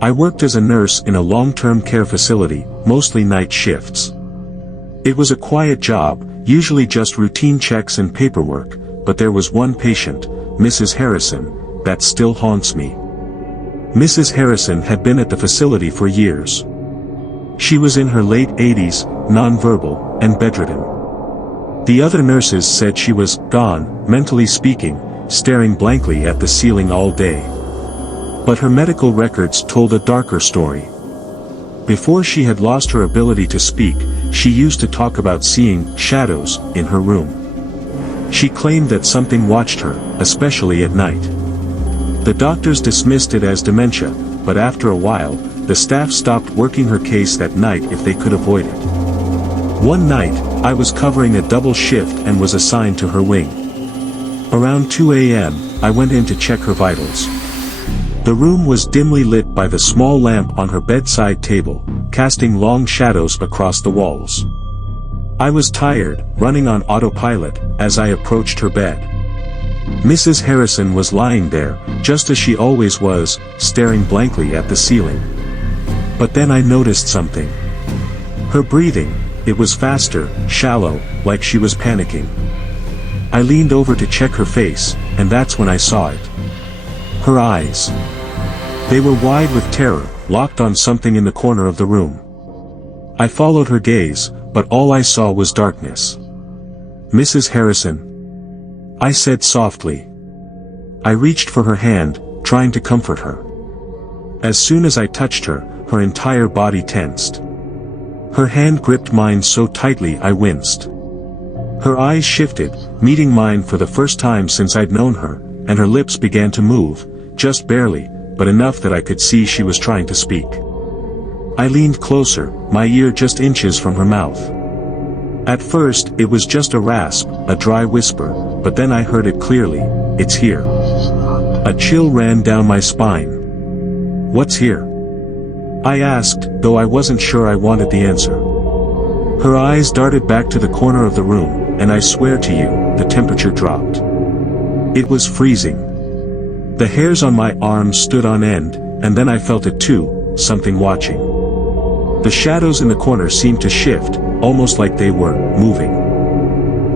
I worked as a nurse in a long-term care facility, mostly night shifts. It was a quiet job, usually just routine checks and paperwork, but there was one patient, Mrs. Harrison, that still haunts me. Mrs. Harrison had been at the facility for years. She was in her late 80s, nonverbal, and bedridden. The other nurses said she was gone, mentally speaking, staring blankly at the ceiling all day. But her medical records told a darker story. Before she had lost her ability to speak, she used to talk about seeing shadows in her room. She claimed that something watched her, especially at night. The doctors dismissed it as dementia, but after a while, the staff stopped working her case that night if they could avoid it. One night, I was covering a double shift and was assigned to her wing. Around 2 a.m., I went in to check her vitals. The room was dimly lit by the small lamp on her bedside table, casting long shadows across the walls. I was tired, running on autopilot, as I approached her bed. Mrs. Harrison was lying there, just as she always was, staring blankly at the ceiling. But then I noticed something. Her breathing, it was faster, shallow, like she was panicking. I leaned over to check her face, and that's when I saw it. Her eyes. They were wide with terror, locked on something in the corner of the room. I followed her gaze, but all I saw was darkness. "Mrs. Harrison," I said softly. I reached for her hand, trying to comfort her. As soon as I touched her, her entire body tensed. Her hand gripped mine so tightly I winced. Her eyes shifted, meeting mine for the first time since I'd known her, and her lips began to move, just barely, but enough that I could see she was trying to speak. I leaned closer, my ear just inches from her mouth. At first, it was just a rasp, a dry whisper, but then I heard it clearly, "It's here." A chill ran down my spine. "What's here?" I asked, though I wasn't sure I wanted the answer. Her eyes darted back to the corner of the room, and I swear to you, the temperature dropped. It was freezing. The hairs on my arms stood on end, and then I felt it too, something watching. The shadows in the corner seemed to shift, almost like they were moving.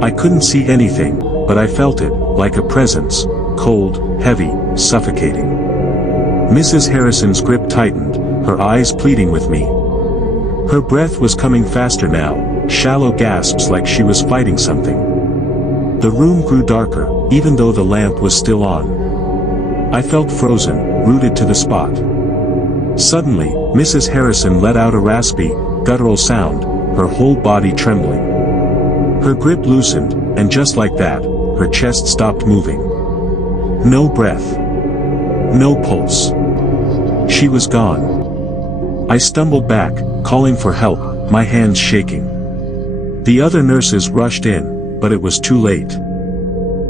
I couldn't see anything, but I felt it, like a presence, cold, heavy, suffocating. Mrs. Harrison's grip tightened, her eyes pleading with me. Her breath was coming faster now, shallow gasps like she was fighting something. The room grew darker, even though the lamp was still on. I felt frozen, rooted to the spot. Suddenly, Mrs. Harrison let out a raspy, guttural sound, her whole body trembling. Her grip loosened, and just like that, her chest stopped moving. No breath. No pulse. She was gone. I stumbled back, calling for help, my hands shaking. The other nurses rushed in, but it was too late.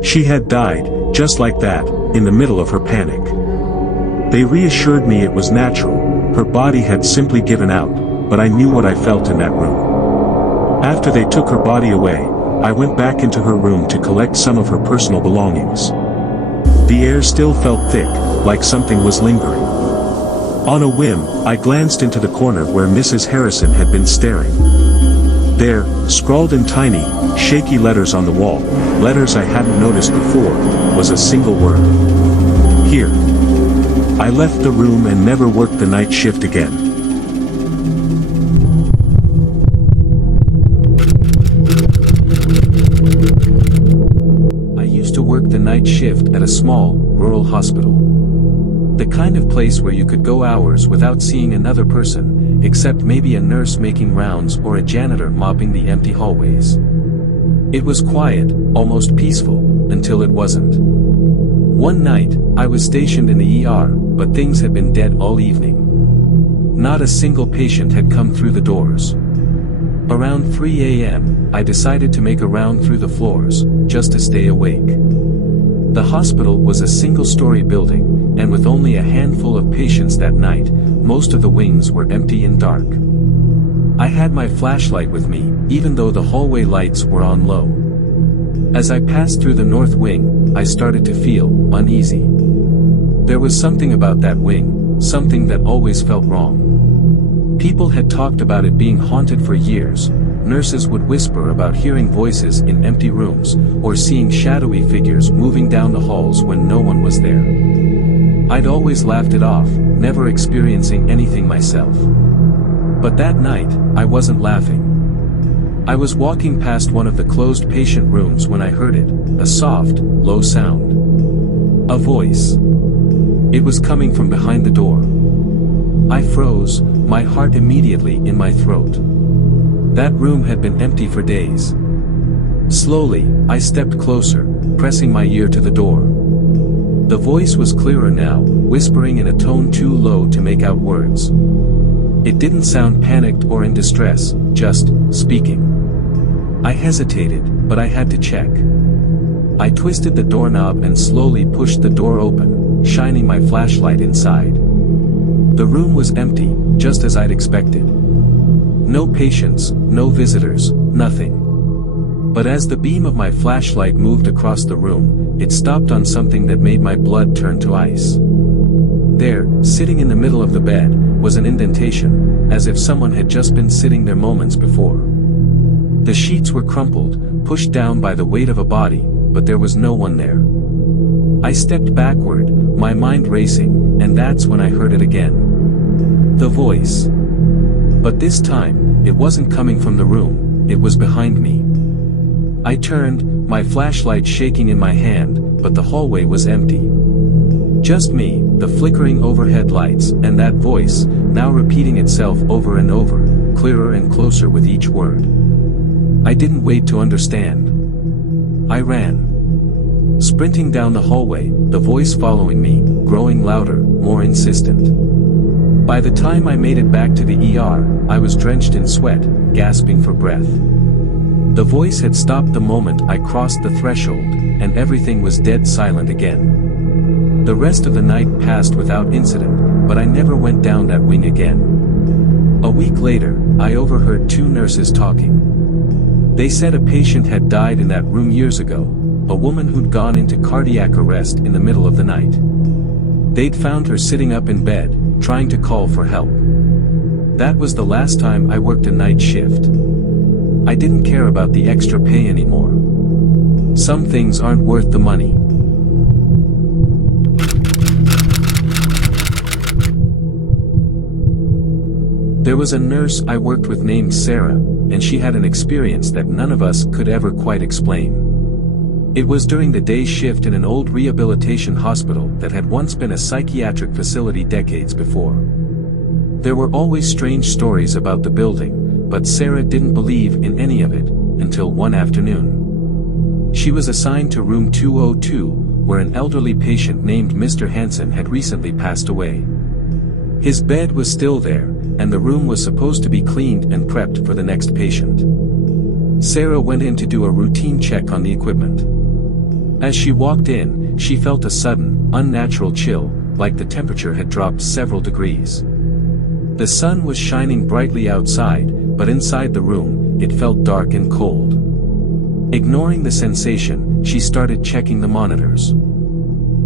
She had died, just like that, in the middle of her panic. They reassured me it was natural, her body had simply given out, but I knew what I felt in that room. After they took her body away, I went back into her room to collect some of her personal belongings. The air still felt thick, like something was lingering. On a whim, I glanced into the corner where Mrs. Harrison had been staring. There, scrawled in tiny, shaky letters on the wall, letters I hadn't noticed before, was a single word. Here. I left the room and never worked the night shift again. I used to work the night shift at a small, rural hospital. The kind of place where you could go hours without seeing another person, except maybe a nurse making rounds or a janitor mopping the empty hallways. It was quiet, almost peaceful, until it wasn't. One night, I was stationed in the ER, but things had been dead all evening. Not a single patient had come through the doors. Around 3 a.m., I decided to make a round through the floors, just to stay awake. The hospital was a single-story building, and with only a handful of patients that night, most of the wings were empty and dark. I had my flashlight with me, even though the hallway lights were on low. As I passed through the north wing, I started to feel uneasy. There was something about that wing, something that always felt wrong. People had talked about it being haunted for years. Nurses would whisper about hearing voices in empty rooms, or seeing shadowy figures moving down the halls when no one was there. I'd always laughed it off, never experiencing anything myself. But that night, I wasn't laughing. I was walking past one of the closed patient rooms when I heard it, a soft, low sound. A voice. It was coming from behind the door. I froze, my heart immediately in my throat. That room had been empty for days. Slowly, I stepped closer, pressing my ear to the door. The voice was clearer now, whispering in a tone too low to make out words. It didn't sound panicked or in distress, just speaking. I hesitated, but I had to check. I twisted the doorknob and slowly pushed the door open, shining my flashlight inside. The room was empty, just as I'd expected. No patients, no visitors, nothing. But as the beam of my flashlight moved across the room, it stopped on something that made my blood turn to ice. There, sitting in the middle of the bed, was an indentation, as if someone had just been sitting there moments before. The sheets were crumpled, pushed down by the weight of a body, but there was no one there. I stepped backward, my mind racing, and that's when I heard it again. The voice. But this time, it wasn't coming from the room, it was behind me. I turned, my flashlight shaking in my hand, but the hallway was empty. Just me, the flickering overhead lights, and that voice, now repeating itself over and over, clearer and closer with each word. I didn't wait to understand. I ran. Sprinting down the hallway, the voice following me, growing louder, more insistent. By the time I made it back to the ER, I was drenched in sweat, gasping for breath. The voice had stopped the moment I crossed the threshold, and everything was dead silent again. The rest of the night passed without incident, but I never went down that wing again. A week later, I overheard two nurses talking. They said a patient had died in that room years ago, a woman who'd gone into cardiac arrest in the middle of the night. They'd found her sitting up in bed, trying to call for help. That was the last time I worked a night shift. I didn't care about the extra pay anymore. Some things aren't worth the money. There was a nurse I worked with named Sarah, and she had an experience that none of us could ever quite explain. It was during the day shift in an old rehabilitation hospital that had once been a psychiatric facility decades before. There were always strange stories about the building, but Sarah didn't believe in any of it, until one afternoon. She was assigned to room 202, where an elderly patient named Mr. Hansen had recently passed away. His bed was still there, and the room was supposed to be cleaned and prepped for the next patient. Sarah went in to do a routine check on the equipment. As she walked in, she felt a sudden, unnatural chill, like the temperature had dropped several degrees. The sun was shining brightly outside, but inside the room, it felt dark and cold. Ignoring the sensation, she started checking the monitors.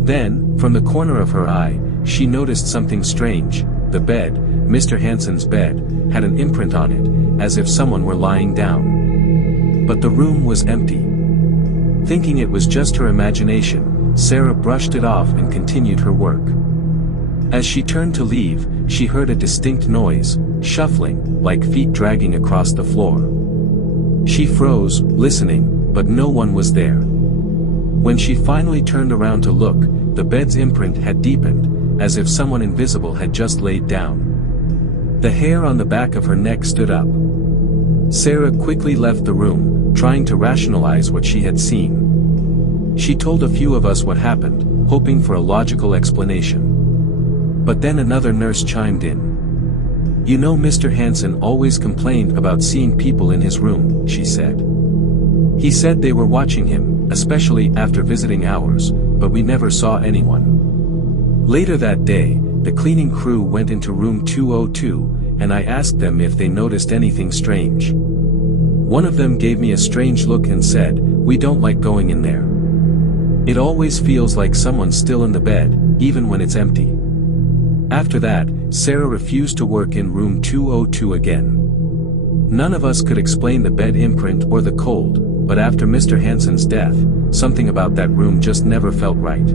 Then, from the corner of her eye, she noticed something strange. The bed, Mr. Hansen's bed, had an imprint on it, as if someone were lying down. But the room was empty. Thinking it was just her imagination, Sarah brushed it off and continued her work. As she turned to leave, she heard a distinct noise, shuffling, like feet dragging across the floor. She froze, listening, but no one was there. When she finally turned around to look, the bed's imprint had deepened, as if someone invisible had just laid down. The hair on the back of her neck stood up. Sarah quickly left the room, trying to rationalize what she had seen. She told a few of us what happened, hoping for a logical explanation. But then another nurse chimed in. "You know, Mr. Hansen always complained about seeing people in his room," she said. "He said they were watching him, especially after visiting hours, but we never saw anyone." Later that day, the cleaning crew went into room 202, and I asked them if they noticed anything strange. One of them gave me a strange look and said, "We don't like going in there. It always feels like someone's still in the bed, even when it's empty." After that, Sarah refused to work in room 202 again. None of us could explain the bed imprint or the cold, but after Mr. Hansen's death, something about that room just never felt right.